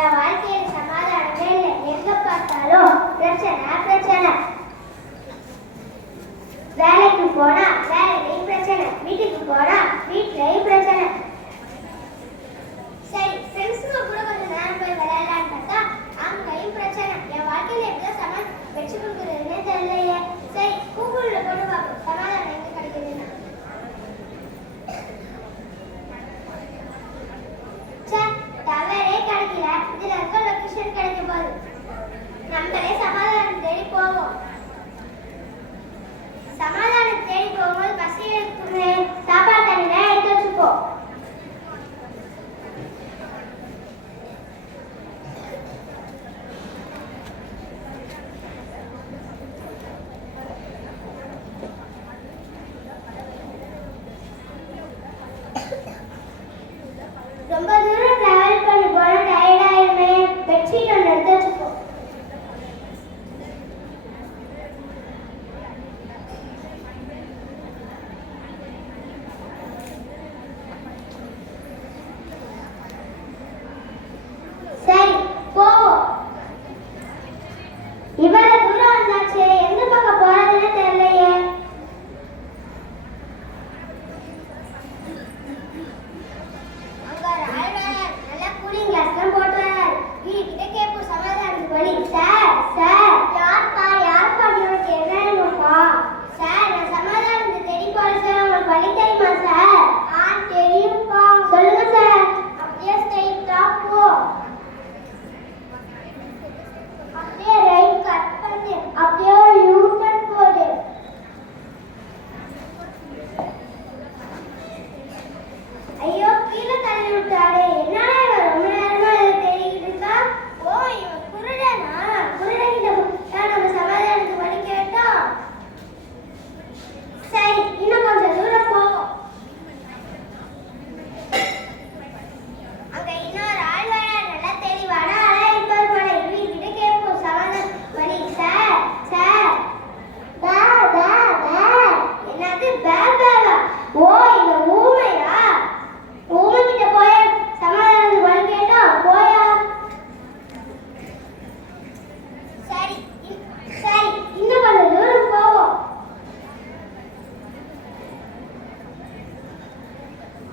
என் வாழ்க்கையில சமாதானமே இல்லை. எங்க பார்த்தாலும் பிரச்சனை பிரச்சனை. வேலைக்கு போனா வேலையிலையும் பிரச்சனை வீட்டுக்கு போனா வீட்லயும் பிரச்சனை. சரி ஃப்ரெண்ட்ஸுங்க கொஞ்சம் நேரம் போய் விளையாடலான்னு பார்த்தா அங்கேயும் பிரச்சனை. என் வாழ்க்கையில எப்படிதான் சமாளம் வச்சு கொடுக்குறதுன்னே தெரியலையே. சரி கூகுளில் போட்டு பார்ப்போம். போவோம். சமாதானம் தேடி போகும்போது பசி இருக்குமே ajudar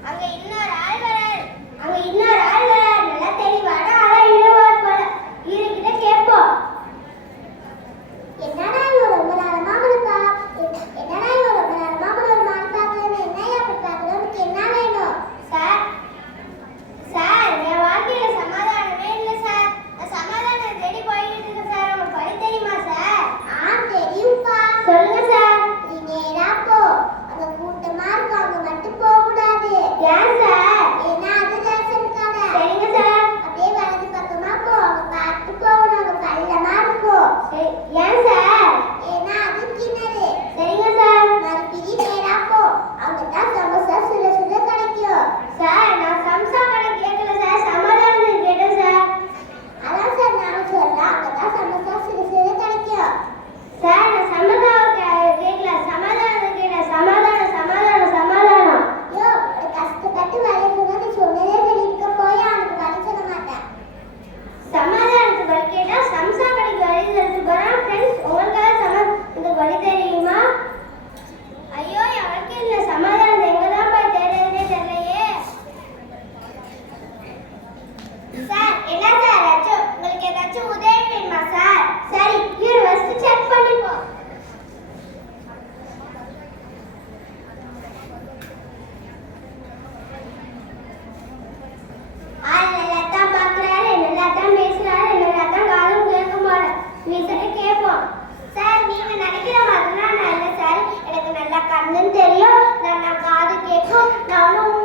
I'm gonna சார் நீங்க நினைக்கிற மாதிரிலாம் நல்ல சார் எனக்கு நல்லா கண்ணுன்னு தெரியும். நல்லா காது கேட்கும். நானும்